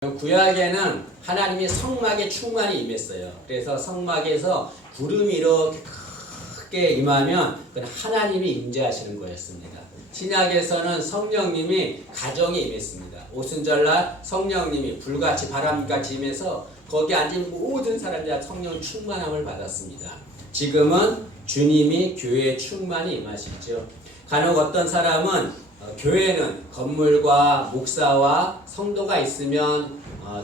구약에는 하나님이 성막에 충만히 임했어요. 그래서 성막에서 구름이 이렇게 크게 임하면 그건 하나님이 임재하시는 거였습니다. 신약에서는 성령님이 가정에 임했습니다. 오순절날 성령님이 불같이 바람같이 임해서 거기 앉은 모든 사람들이 성령 충만함을 받았습니다. 지금은 주님이 교회에 충만히 임하시죠. 간혹 어떤 사람은 교회는 건물과 목사와 성도가 있으면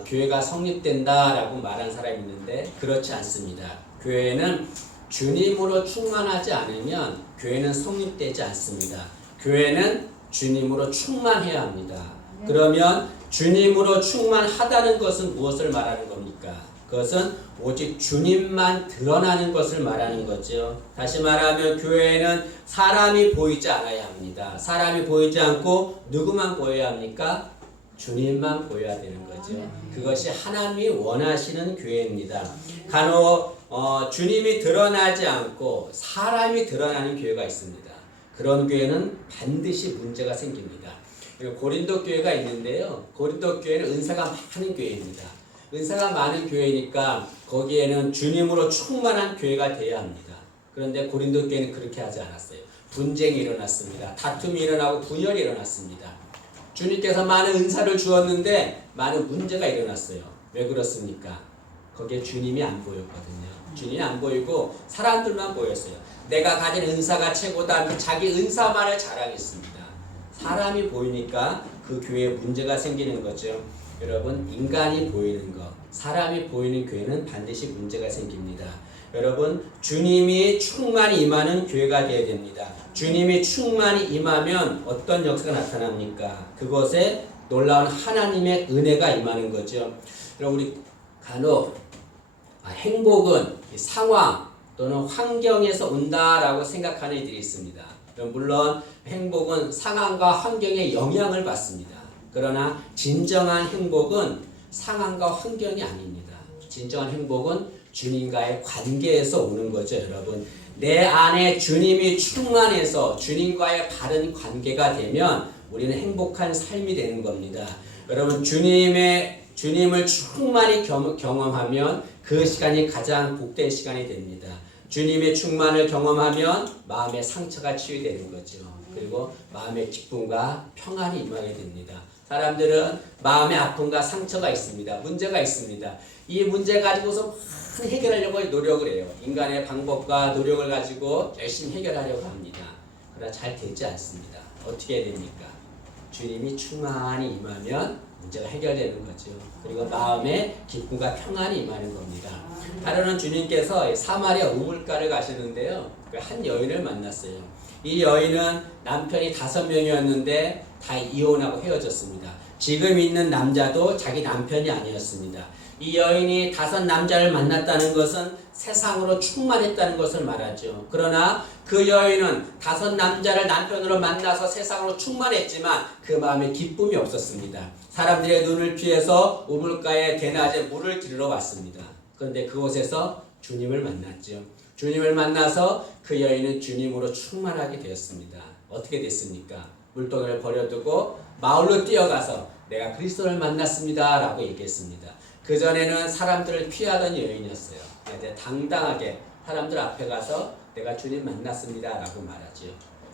교회가 성립된다라고 말하는 사람이 있는데 그렇지 않습니다. 교회는 주님으로 충만하지 않으면 교회는 성립되지 않습니다. 교회는 주님으로 충만해야 합니다. 그러면 주님으로 충만하다는 것은 무엇을 말하는 겁니까? 그것은 오직 주님만 드러나는 것을 말하는 거죠. 다시 말하면 교회에는 사람이 보이지 않아야 합니다. 사람이 보이지 않고 누구만 보여야 합니까? 주님만 보여야 되는 거죠. 그것이 하나님이 원하시는 교회입니다. 간혹 주님이 드러나지 않고 사람이 드러나는 교회가 있습니다. 그런 교회는 반드시 문제가 생깁니다. 고린도 교회가 있는데요. 고린도 교회는 은사가 많은 교회입니다. 은사가 많은 교회니까 거기에는 주님으로 충만한 교회가 되어야 합니다. 그런데 고린도 교회는 그렇게 하지 않았어요. 분쟁이 일어났습니다. 다툼이 일어나고 분열이 일어났습니다. 주님께서 많은 은사를 주었는데 많은 문제가 일어났어요. 왜 그렇습니까? 거기에 주님이 안 보였거든요. 주님이 안 보이고 사람들만 보였어요. 내가 가진 은사가 최고다. 자기 은사만을 자랑했습니다. 사람이 보이니까 그 교회에 문제가 생기는 거죠. 여러분, 인간이 보이는 것, 사람이 보이는 교회는 반드시 문제가 생깁니다. 여러분, 주님이 충만히 임하는 교회가 되어야 됩니다. 주님이 충만히 임하면 어떤 역사가 나타납니까? 그것에 놀라운 하나님의 은혜가 임하는 거죠. 여러분, 우리 간혹 행복은 상황 또는 환경에서 온다라고 생각하는 이들이 있습니다. 물론 행복은 상황과 환경의 영향을 받습니다. 그러나 진정한 행복은 상황과 환경이 아닙니다. 진정한 행복은 주님과의 관계에서 오는 거죠, 여러분. 내 안에 주님이 충만해서 주님과의 바른 관계가 되면 우리는 행복한 삶이 되는 겁니다. 여러분, 주님을 충만히 경험하면 그 시간이 가장 복된 시간이 됩니다. 주님의 충만을 경험하면 마음의 상처가 치유되는 거죠. 그리고 마음의 기쁨과 평안이 임하게 됩니다. 사람들은 마음의 아픔과 상처가 있습니다. 문제가 있습니다. 이 문제 가지고서 많이 해결하려고 노력을 해요. 인간의 방법과 노력을 가지고 열심히 해결하려고 합니다. 그러나 잘 되지 않습니다. 어떻게 됩니까? 주님이 충만히 임하면 문제가 해결되는 거죠. 그리고 마음의 기쁨과 평안이 임하는 겁니다. 하루는 주님께서 사마리아 우물가를 가시는데요. 한 여인을 만났어요. 이 여인은 남편이 5명이었는데 다 이혼하고 헤어졌습니다. 지금 있는 남자도 자기 남편이 아니었습니다. 이 여인이 5 남자를 만났다는 것은 세상으로 충만했다는 것을 말하죠. 그러나 그 여인은 5 남자를 남편으로 만나서 세상으로 충만했지만 그 마음에 기쁨이 없었습니다. 사람들의 눈을 피해서 우물가에 대낮에 물을 들으러 왔습니다. 그런데 그곳에서 주님을 만났죠. 주님을 만나서 그 여인은 주님으로 충만하게 되었습니다. 어떻게 됐습니까? 물동이를 버려두고 마을로 뛰어가서 내가 그리스도를 만났습니다 라고 얘기했습니다. 그전에는 사람들을 피하던 여인이었어요. 이제 당당하게 사람들 앞에 가서 내가 주님 만났습니다 라고 말하죠.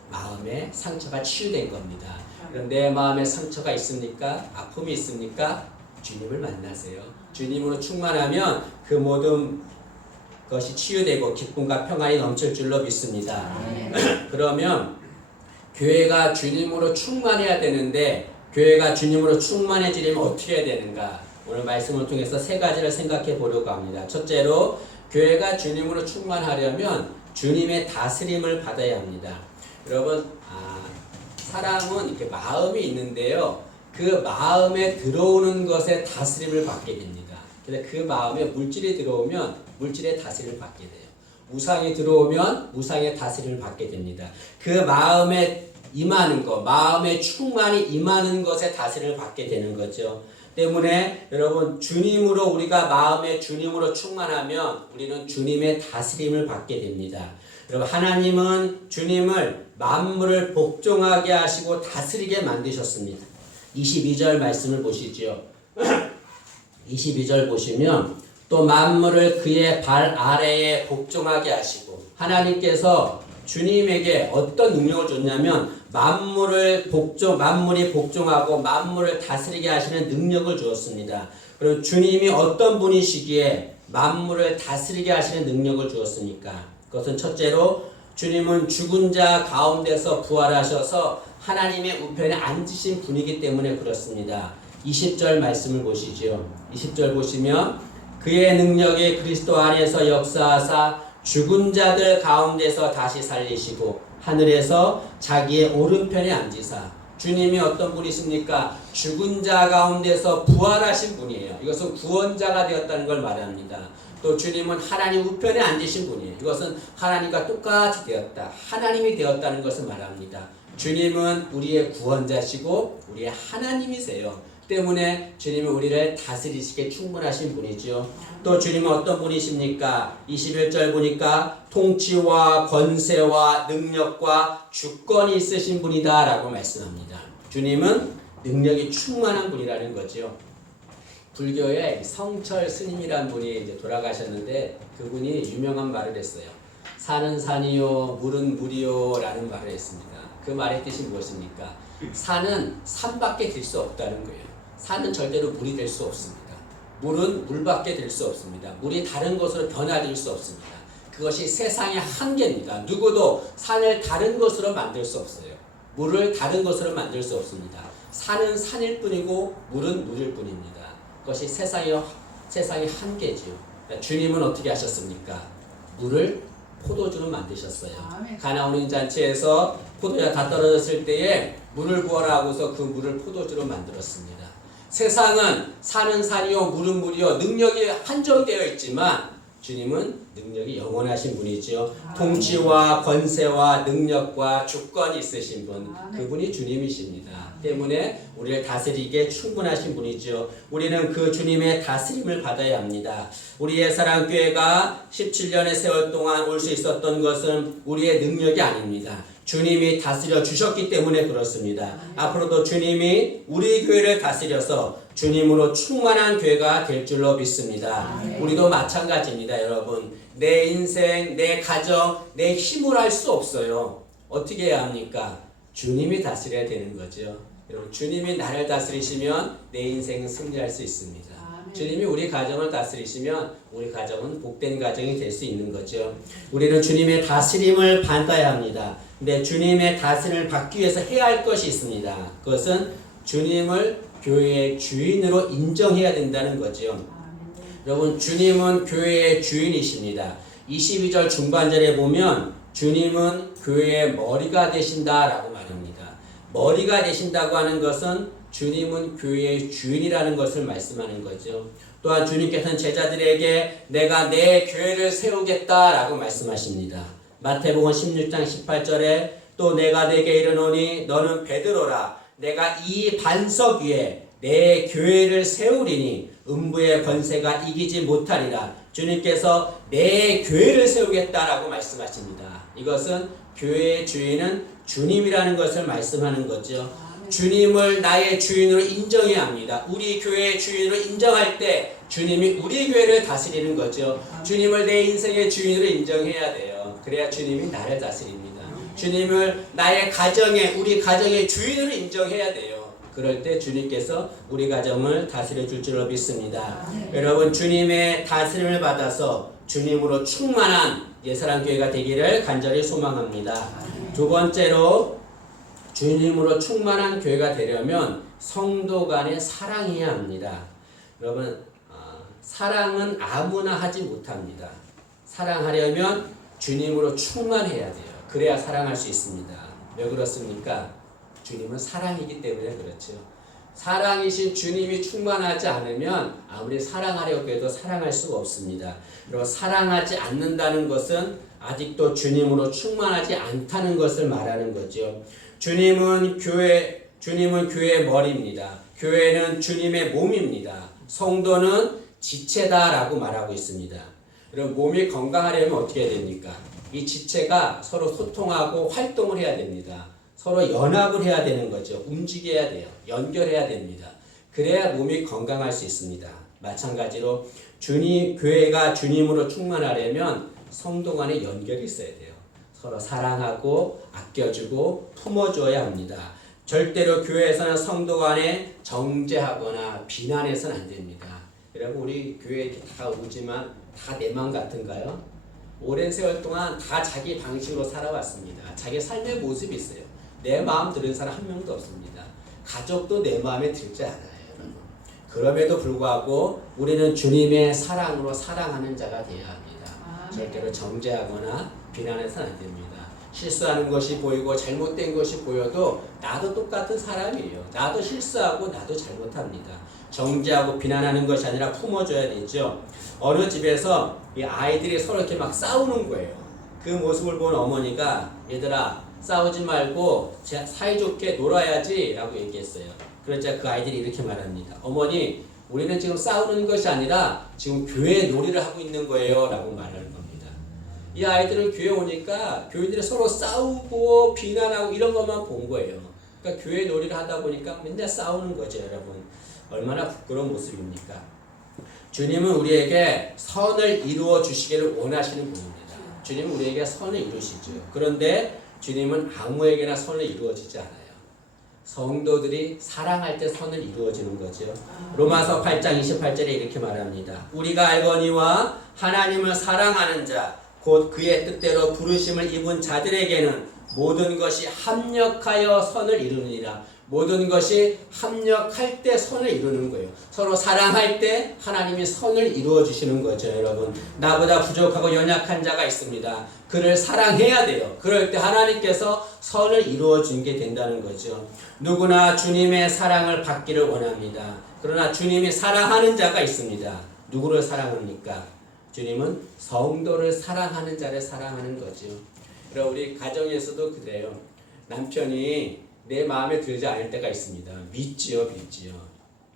마음의 상처가 치유된 겁니다. 그런데 내 마음에 상처가 있습니까? 아픔이 있습니까? 주님을 만나세요. 주님으로 충만하면 그 모든 것이 치유되고 기쁨과 평안이 넘칠 줄로 믿습니다. 그러면 교회가 주님으로 충만해야 되는데 교회가 주님으로 충만해지려면 어떻게 해야 되는가? 오늘 말씀을 통해서 3가지를 생각해 보려고 합니다. 첫째로 교회가 주님으로 충만하려면 주님의 다스림을 받아야 합니다. 여러분, 사람은 이렇게 마음이 있는데요. 그 마음에 들어오는 것에 다스림을 받게 됩니다. 그래서 그 마음에 물질이 들어오면 물질의 다스림을 받게 돼요. 우상이 들어오면 우상의 다스림을 받게 됩니다. 그 마음에 임하는 것, 마음에 충만히 임하는 것에 다스림을 받게 되는 거죠. 때문에 여러분, 주님으로 우리가 마음에 주님으로 충만하면 우리는 주님의 다스림을 받게 됩니다. 여러분, 하나님은 주님을 만물을 복종하게 하시고 다스리게 만드셨습니다. 22절 말씀을 보시죠. 22절 보시면 또 만물을 그의 발 아래에 복종하게 하시고 하나님께서 주님에게 어떤 능력을 줬냐면 만물이 복종하고 만물을 다스리게 하시는 능력을 주었습니다. 그럼 주님이 어떤 분이시기에 만물을 다스리게 하시는 능력을 주었습니까? 그것은 첫째로 주님은 죽은 자 가운데서 부활하셔서 하나님의 우편에 앉으신 분이기 때문에 그렇습니다. 20절 말씀을 보시죠. 20절 보시면 그의 능력이 그리스도 안에서 역사하사 죽은 자들 가운데서 다시 살리시고 하늘에서 자기의 오른편에 앉으사 주님이 어떤 분이십니까? 죽은 자 가운데서 부활하신 분이에요. 이것은 구원자가 되었다는 걸 말합니다. 또 주님은 하나님 우편에 앉으신 분이에요. 이것은 하나님과 똑같이 되었다. 하나님이 되었다는 것을 말합니다. 주님은 우리의 구원자시고 우리의 하나님이세요. 때문에 주님은 우리를 다스리시기에 충분하신 분이죠. 또 주님은 어떤 분이십니까? 21절 보니까 통치와 권세와 능력과 주권이 있으신 분이다 라고 말씀합니다. 주님은 능력이 충만한 분이라는 거죠. 불교에 성철 스님이라는 분이 이제 돌아가셨는데 그분이 유명한 말을 했어요. 산은 산이요 물은 물이요 라는 말을 했습니다. 그 말의 뜻이 무엇입니까? 산은 산밖에 될 수 없다는 거예요. 산은 절대로 물이 될 수 없습니다. 물은 물밖에 될 수 없습니다. 물이 다른 것으로 변화될 수 없습니다. 그것이 세상의 한계입니다. 누구도 산을 다른 것으로 만들 수 없어요. 물을 다른 것으로 만들 수 없습니다. 산은 산일 뿐이고 물은 물일 뿐입니다. 그것이 세상의 한계지요. 주님은 어떻게 하셨습니까? 물을 포도주로 만드셨어요. 가나오니 잔치에서 포도주가 다 떨어졌을 때에 물을 부어라 하고서 그 물을 포도주로 만들었습니다. 세상은 산은 산이요 물은 물이요 능력이 한정되어 있지만 주님은 능력이 영원하신 분이죠. 통치와 권세와 능력과 주권이 있으신 분, 그분이 주님이십니다. 때문에 우리를 다스리기에 충분하신 분이죠. 우리는 그 주님의 다스림을 받아야 합니다. 우리 예사랑교회가 17년의 세월 동안 올 수 있었던 것은 우리의 능력이 아닙니다. 주님이 다스려 주셨기 때문에 그렇습니다. 앞으로도 주님이 우리 교회를 다스려서 주님으로 충만한 교회가 될 줄로 믿습니다. 우리도 마찬가지입니다. 여러분, 내 인생, 내 가정, 내 힘으로 할 수 없어요. 어떻게 해야 합니까? 주님이 다스려야 되는 거죠. 여러분, 주님이 나를 다스리시면 내 인생은 승리할 수 있습니다. 주님이 우리 가정을 다스리시면 우리 가정은 복된 가정이 될 수 있는 거죠. 우리는 주님의 다스림을 받아야 합니다. 근데 주님의 다스림을 받기 위해서 해야 할 것이 있습니다. 그것은 주님을 교회의 주인으로 인정해야 된다는 거죠. 여러분, 주님은 교회의 주인이십니다. 22절 중반절에 보면 주님은 교회의 머리가 되신다라고 말합니다. 머리가 되신다고 하는 것은 주님은 교회의 주인이라는 것을 말씀하는 거죠. 또한 주님께서는 제자들에게 내가 내 교회를 세우겠다라고 말씀하십니다. 마태복음 16장 18절에 또 내가 네게 이르노니 너는 베드로라 내가 이 반석 위에 내 교회를 세우리니 음부의 권세가 이기지 못하리라. 주님께서 내 교회를 세우겠다라고 말씀하십니다. 이것은 교회의 주인은 주님이라는 것을 말씀하는 거죠. 주님을 나의 주인으로 인정해야 합니다. 우리 교회의 주인으로 인정할 때 주님이 우리 교회를 다스리는 거죠. 주님을 내 인생의 주인으로 인정해야 돼요. 그래야 주님이 나를 다스립니다. 주님을 나의 가정의 우리 가정의 주인으로 인정해야 돼요. 그럴 때 주님께서 우리 가정을 다스려 줄 줄로 믿습니다. 여러분, 주님의 다스림을 받아서 주님으로 충만한 예사랑교회가 되기를 간절히 소망합니다. 두 번째로 주님으로 충만한 교회가 되려면 성도 간에 사랑해야 합니다. 여러분, 사랑은 아무나 하지 못합니다. 사랑하려면 주님으로 충만해야 돼요. 그래야 사랑할 수 있습니다. 왜 그렇습니까? 주님은 사랑이기 때문에 그렇죠. 사랑이신 주님이 충만하지 않으면 아무리 사랑하려고 해도 사랑할 수가 없습니다. 그리고 사랑하지 않는다는 것은 아직도 주님으로 충만하지 않다는 것을 말하는 거죠. 주님은 교회의 머리입니다. 교회는 주님의 몸입니다. 성도는 지체다라고 말하고 있습니다. 여러분, 몸이 건강하려면 어떻게 해야 됩니까? 이 지체가 서로 소통하고 활동을 해야 됩니다. 서로 연합을 해야 되는 거죠. 움직여야 돼요. 연결해야 됩니다. 그래야 몸이 건강할 수 있습니다. 마찬가지로 교회가 주님으로 충만하려면 성도 간의 연결이 있어야 돼요. 서로 사랑하고 아껴주고 품어줘야 합니다. 절대로 교회에서는 성도 간에 정죄하거나 비난해서는 안 됩니다. 여러분 우리 교회에 다 오지만 다 내 맘 같은가요? 오랜 세월 동안 다 자기 방식으로 살아왔습니다. 자기 삶의 모습이 있어요. 내 마음 들은 사람 한 명도 없습니다. 가족도 내 마음에 들지 않아요. 여러분. 그럼에도 불구하고 우리는 주님의 사랑으로 사랑하는 자가 되어야 합니다. 절대로 정죄하거나 비난해서는 안 됩니다. 실수하는 것이 보이고 잘못된 것이 보여도 나도 똑같은 사람이에요. 나도 실수하고 나도 잘못합니다. 정죄하고 비난하는 것이 아니라 품어줘야 되죠. 어느 집에서 이 아이들이 서로 이렇게 막 싸우는 거예요. 그 모습을 본 어머니가 얘들아 싸우지 말고 사이좋게 놀아야지 라고 얘기했어요. 그러자 그 아이들이 이렇게 말합니다. 어머니 우리는 지금 싸우는 것이 아니라 지금 교회 놀이를 하고 있는 거예요 라고 말하는 겁니다. 이 아이들은 교회 오니까 교인들이 서로 싸우고 비난하고 이런 것만 본 거예요. 그러니까 교회 놀이를 하다 보니까 맨날 싸우는 거죠. 여러분 얼마나 부끄러운 모습입니까? 주님은 우리에게 선을 이루어 주시기를 원하시는 분입니다. 주님은 우리에게 선을 이루시죠. 그런데 주님은 아무에게나 선을 이루어지지 않아요. 성도들이 사랑할 때 선을 이루어지는 거죠. 로마서 8장 28절에 이렇게 말합니다. 우리가 알거니와 하나님을 사랑하는 자 곧 그의 뜻대로 부르심을 입은 자들에게는 모든 것이 합력하여 선을 이루느니라. 모든 것이 합력할 때 선을 이루는 거예요. 서로 사랑할 때 하나님이 선을 이루어 주시는 거죠. 여러분 나보다 부족하고 연약한 자가 있습니다. 그를 사랑해야 돼요. 그럴 때 하나님께서 선을 이루어 주게 된다는 거죠. 누구나 주님의 사랑을 받기를 원합니다. 그러나 주님이 사랑하는 자가 있습니다. 누구를 사랑합니까? 주님은 성도를 사랑하는 자를 사랑하는 거죠. 그럼 우리 가정에서도 그래요. 남편이 내 마음에 들지 않을 때가 있습니다. 믿지요.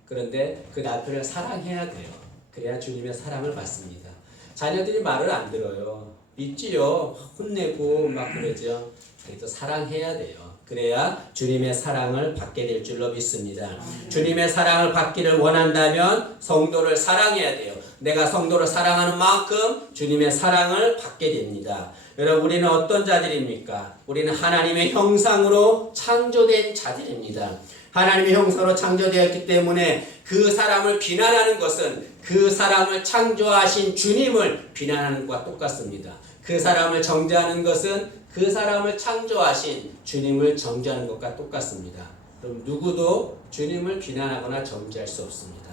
그런데 그 남편을 사랑해야 돼요. 그래야 주님의 사랑을 받습니다. 자녀들이 말을 안 들어요. 믿지요. 혼내고 막 그러죠. 그래도 사랑해야 돼요. 그래야 주님의 사랑을 받게 될 줄로 믿습니다. 주님의 사랑을 받기를 원한다면 성도를 사랑해야 돼요. 내가 성도를 사랑하는 만큼 주님의 사랑을 받게 됩니다. 여러분 우리는 어떤 자들입니까? 우리는 하나님의 형상으로 창조된 자들입니다. 하나님의 형상으로 창조되었기 때문에 그 사람을 비난하는 것은 그 사람을 창조하신 주님을 비난하는 것과 똑같습니다. 그 사람을 정죄하는 것은 그 사람을 창조하신 주님을 정죄하는 것과 똑같습니다. 그럼 누구도 주님을 비난하거나 정죄할 수 없습니다.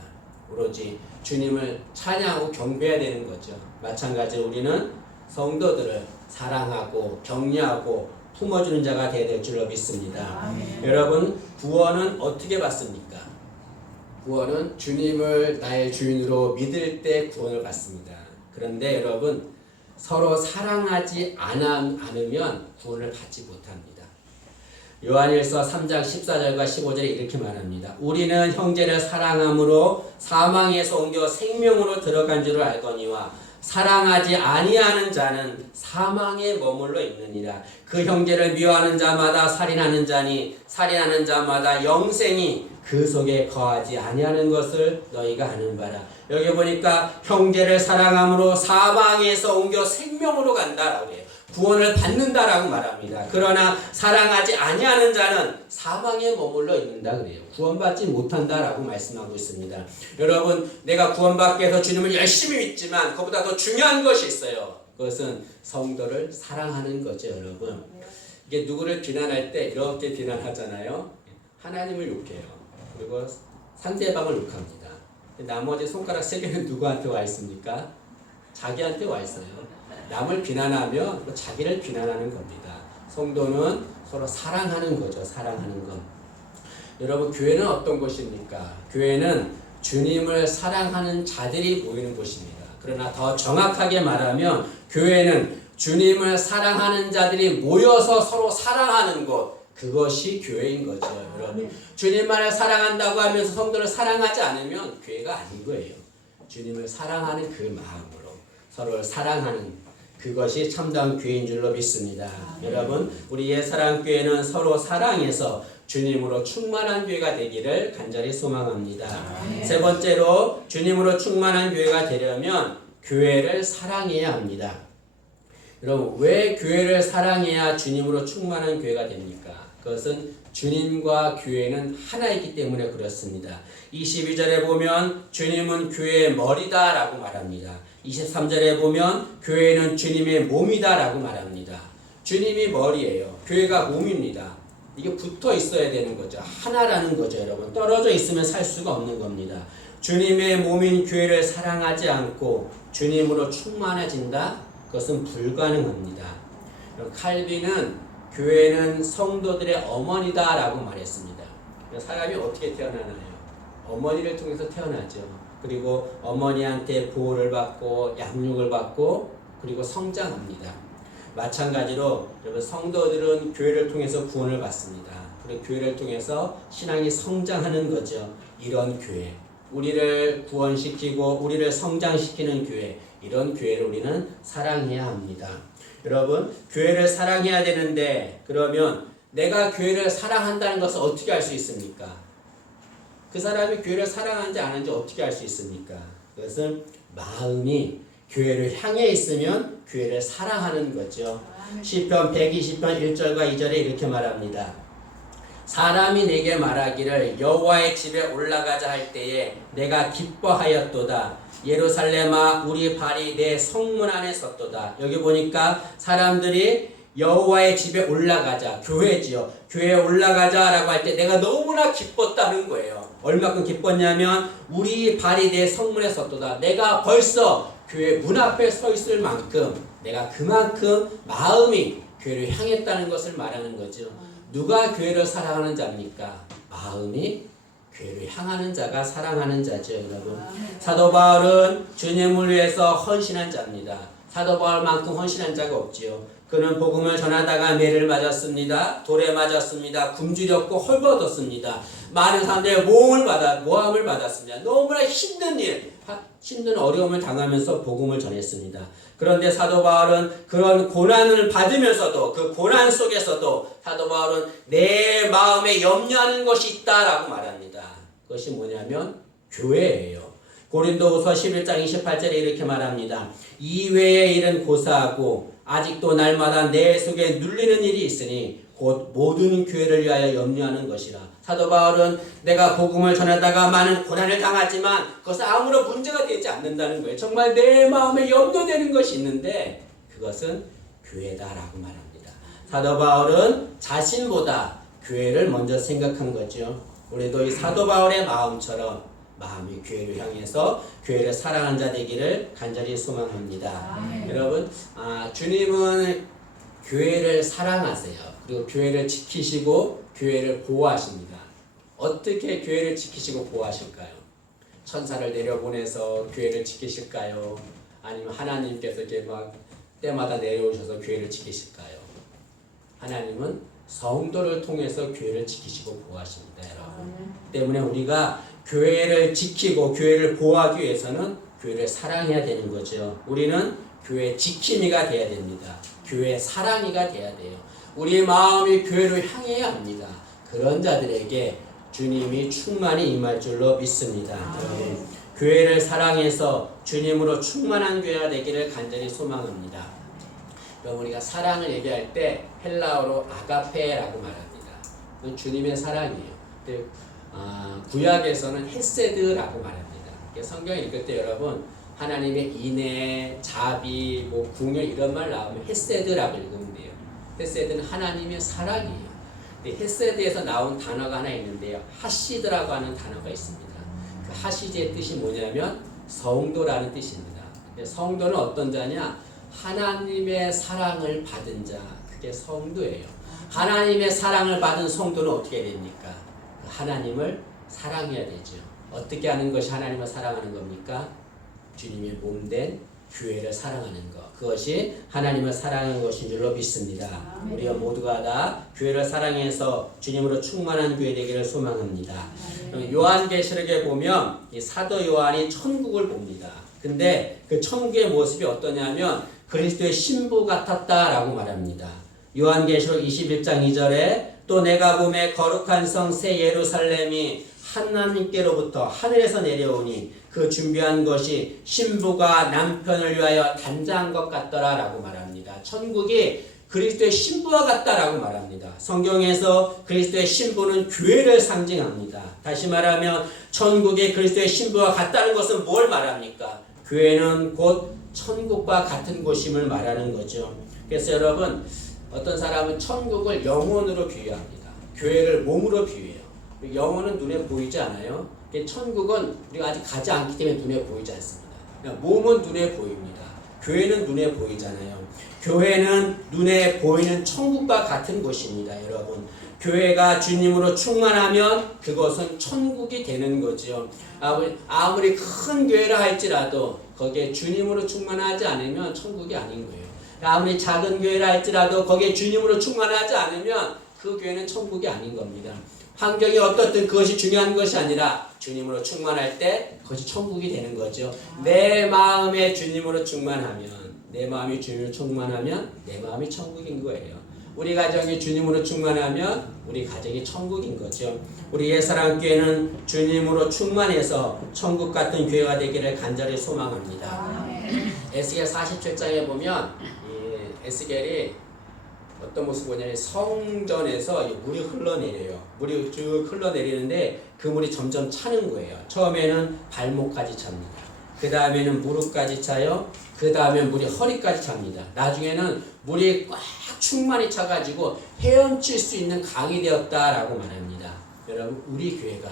오로지 주님을 찬양하고 경배해야 되는 거죠. 마찬가지로 우리는 성도들을 사랑하고 격려하고 품어주는 자가 되어야 될 줄로 믿습니다. 여러분 구원은 어떻게 받습니까? 구원은 주님을 나의 주인으로 믿을 때 구원을 받습니다. 그런데 여러분 서로 사랑하지 않으면 구원을 받지 못합니다. 요한일서 3장 14절과 15절에 이렇게 말합니다. 우리는 형제를 사랑함으로 사망에서 옮겨 생명으로 들어간 줄을 알거니와 사랑하지 아니하는 자는 사망에 머물러 있느니라. 그 형제를 미워하는 자마다 살인하는 자니 살인하는 자마다 영생이 그 속에 거하지 아니하는 것을 너희가 아는 바라. 여기 보니까 형제를 사랑함으로 사망에서 옮겨 생명으로 간다라고 해요. 구원을 받는다라고 말합니다. 그러나 사랑하지 아니하는 자는 사망에 머물러 있는다 그래요. 구원받지 못한다라고 말씀하고 있습니다. 여러분 내가 구원받기 위해서 주님을 열심히 믿지만 그보다 더 중요한 것이 있어요. 그것은 성도를 사랑하는 거죠. 여러분 이게 누구를 비난할 때 이렇게 비난하잖아요. 하나님을 욕해요. 그리고 상대방을 욕합니다. 나머지 손가락 3개는 누구한테 와 있습니까? 자기한테 와 있어요. 남을 비난하면 자기를 비난하는 겁니다. 성도는 서로 사랑하는 거죠. 사랑하는 것. 여러분 교회는 어떤 곳입니까? 교회는 주님을 사랑하는 자들이 모이는 곳입니다. 그러나 더 정확하게 말하면 교회는 주님을 사랑하는 자들이 모여서 서로 사랑하는 곳, 그것이 교회인 거죠. 여러분 주님만을 사랑한다고 하면서 성도를 사랑하지 않으면 교회가 아닌 거예요. 주님을 사랑하는 그 마음으로 서로를 사랑하는 그것이 참다운 교회인 줄로 믿습니다. 여러분 우리 옛사랑교회는 서로 사랑해서 주님으로 충만한 교회가 되기를 간절히 소망합니다. 세 번째로 주님으로 충만한 교회가 되려면 교회를 사랑해야 합니다. 여러분, 왜 교회를 사랑해야 주님으로 충만한 교회가 됩니까? 그것은 주님과 교회는 하나이기 때문에 그렇습니다. 22절에 보면 주님은 교회의 머리다 라고 말합니다. 23절에 보면 교회는 주님의 몸이다 라고 말합니다. 주님이 머리예요. 교회가 몸입니다. 이게 붙어 있어야 되는 거죠. 하나라는 거죠, 여러분. 떨어져 있으면 살 수가 없는 겁니다. 주님의 몸인 교회를 사랑하지 않고 주님으로 충만해진다? 그것은 불가능합니다. 칼빈은 교회는 성도들의 어머니다 라고 말했습니다. 사람이 어떻게 태어나나요? 어머니를 통해서 태어나죠. 그리고 어머니한테 보호를 받고 양육을 받고 그리고 성장합니다. 마찬가지로 여러분, 성도들은 교회를 통해서 구원을 받습니다. 그리고 교회를 통해서 신앙이 성장하는 거죠. 이런 교회, 우리를 구원시키고 우리를 성장시키는 교회, 이런 교회를 우리는 사랑해야 합니다. 여러분, 교회를 사랑해야 되는데 그러면 내가 교회를 사랑한다는 것을 어떻게 알 수 있습니까? 그 사람이 교회를 사랑하는지 안 하는지 어떻게 알 수 있습니까? 그것은 마음이 교회를 향해 있으면 교회를 사랑하는 거죠. 시편 120편 1절과 2절에 이렇게 말합니다. 사람이 내게 말하기를 여호와의 집에 올라가자 할 때에 내가 기뻐하였도다. 예루살렘아 우리 발이 내 성문 안에 섰도다. 여기 보니까 사람들이 여호와의 집에 올라가자, 교회지요. 교회에 올라가자 라고 할 때 내가 너무나 기뻤다는 거예요. 얼마큼 기뻤냐면 우리 발이 내 성문에 섰도다. 내가 벌써 교회 문 앞에 서 있을 만큼 내가 그만큼 마음이 교회를 향했다는 것을 말하는 거죠. 누가 교회를 사랑하는 자입니까? 마음이 교회를 향하는 자가 사랑하는 자죠, 여러분. 사도 바울은 주님을 위해서 헌신한 자입니다. 사도 바울만큼 헌신한 자가 없지요. 그는 복음을 전하다가 매를 맞았습니다. 돌에 맞았습니다. 굶주렸고 헐벗었습니다. 많은 사람들의 모함을 받았습니다. 너무나 힘든 어려움을 당하면서 복음을 전했습니다. 그런데 사도 바울은 그런 고난을 받으면서도 그 고난 속에서도 사도 바울은 내 마음에 염려하는 것이 있다라고 말합니다. 그것이 뭐냐면 교회예요. 고린도후서 11장 28절에 이렇게 말합니다. 이외의 일은 고사하고 아직도 날마다 내 속에 눌리는 일이 있으니 곧 모든 교회를 위하여 염려하는 것이라. 사도 바울은 내가 복음을 전하다가 많은 고난을 당하지만 그것은 아무런 문제가 되지 않는다는 거예요. 정말 내 마음에 염려되는 것이 있는데 그것은 교회다라고 말합니다. 사도 바울은 자신보다 교회를 먼저 생각한 거죠. 우리도 이 사도 바울의 마음처럼 마음이 교회를 향해서 교회를 사랑하는 자 되기를 간절히 소망합니다. 여러분, 주님은 교회를 사랑하세요. 그리고 교회를 지키시고 교회를 보호하십니다. 어떻게 교회를 지키시고 보호하실까요? 천사를 내려보내서 교회를 지키실까요? 아니면 하나님께서 이렇게 막 때마다 내려오셔서 교회를 지키실까요? 하나님은 성도를 통해서 교회를 지키시고 보호하십니다, 여러분. 때문에 우리가 교회를 지키고 교회를 보호하기 위해서는 교회를 사랑해야 되는 거죠. 우리는 교회 지킴이가 돼야 됩니다. 교회 사랑이가 돼야 돼요. 우리의 마음이 교회를 향해야 합니다. 그런 자들에게 주님이 충만히 임할 줄로 믿습니다. 교회를 사랑해서 주님으로 충만한 교회가 되기를 간절히 소망합니다. 그럼 우리가 사랑을 얘기할 때 헬라어로 아가페라고 말합니다. 그건 주님의 사랑이에요. 구약에서는 헤세드라고 말합니다. 성경 읽을 때 여러분 하나님의 인애, 자비, 궁유 이런 말 나오면 헤세드라고 읽으면 돼요. 헤세드는 하나님의 사랑이에요. 헤세드에서 나온 단어가 하나 있는데요. 하시드라고 하는 단어가 있습니다. 그 하시드의 뜻이 뭐냐면 성도라는 뜻입니다. 성도는 어떤 자냐? 하나님의 사랑을 받은 자, 그게 성도예요. 하나님의 사랑을 받은 성도는 어떻게 됩니까? 하나님을 사랑해야 되죠. 어떻게 하는 것이 하나님을 사랑하는 겁니까? 주님의 몸된 교회를 사랑하는 것. 그것이 하나님을 사랑하는 것인 줄로 믿습니다. 우리가 모두가 다 교회를 사랑해서 주님으로 충만한 교회 되기를 소망합니다. 요한계시록에 보면 이 사도 요한이 천국을 봅니다. 근데 그 천국의 모습이 어떠냐면 그리스도의 신부 같았다라고 말합니다. 요한계시록 21장 2절에 또 내가 보매 거룩한 성 새 예루살렘이 하나님께로부터 하늘에서 내려오니 그 준비한 것이 신부가 남편을 위하여 단장한 것 같더라 라고 말합니다. 천국이 그리스도의 신부와 같다라고 말합니다. 성경에서 그리스도의 신부는 교회를 상징합니다. 다시 말하면 천국이 그리스도의 신부와 같다는 것은 뭘 말합니까? 교회는 곧 천국과 같은 곳임을 말하는 거죠. 그래서 여러분, 어떤 사람은 천국을 영혼으로 비유합니다. 교회를 몸으로 비유해요. 영혼은 눈에 보이지 않아요. 천국은 우리가 아직 가지 않기 때문에 눈에 보이지 않습니다. 몸은 눈에 보입니다. 교회는 눈에 보이잖아요. 교회는 눈에 보이는 천국과 같은 곳입니다. 여러분, 교회가 주님으로 충만하면 그것은 천국이 되는 거죠. 아무리 큰 교회라 할지라도 거기에 주님으로 충만하지 않으면 천국이 아닌 거예요. 아무리 작은 교회라 할지라도 거기에 주님으로 충만하지 않으면 그 교회는 천국이 아닌 겁니다. 환경이 어떻든 그것이 중요한 것이 아니라 주님으로 충만할 때 그것이 천국이 되는 거죠. 내 마음에 주님으로 충만하면, 내 마음이 주님으로 충만하면 내 마음이 천국인 거예요. 우리 가정이 주님으로 충만하면 우리 가정이 천국인 거죠. 우리 옛사랑교회는 주님으로 충만해서 천국 같은 교회가 되기를 간절히 소망합니다. 에스겔 47장에 보면 이 에스겔이 어떤 모습 보냐면 성전에서 물이 흘러내려요. 물이 쭉 흘러내리는데 그 물이 점점 차는 거예요. 처음에는 발목까지 찹니다. 그 다음에는 무릎까지 차요. 그 다음에 물이 허리까지 찹니다. 나중에는 물이 꽉 충만히 차가지고 헤엄칠 수 있는 강이 되었다라고 말합니다. 여러분, 우리 교회가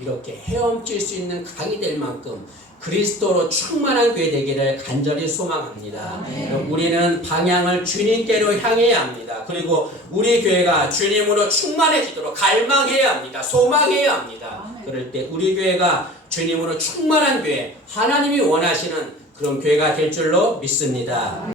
이렇게 헤엄칠 수 있는 강이 될 만큼 그리스도로 충만한 교회 되기를 간절히 소망합니다. 우리는 방향을 주님께로 향해야 합니다. 그리고 우리 교회가 주님으로 충만해지도록 갈망해야 합니다. 소망해야 합니다. 그럴 때 우리 교회가 주님으로 충만한 교회, 하나님이 원하시는 그런 교회가 될 줄로 믿습니다.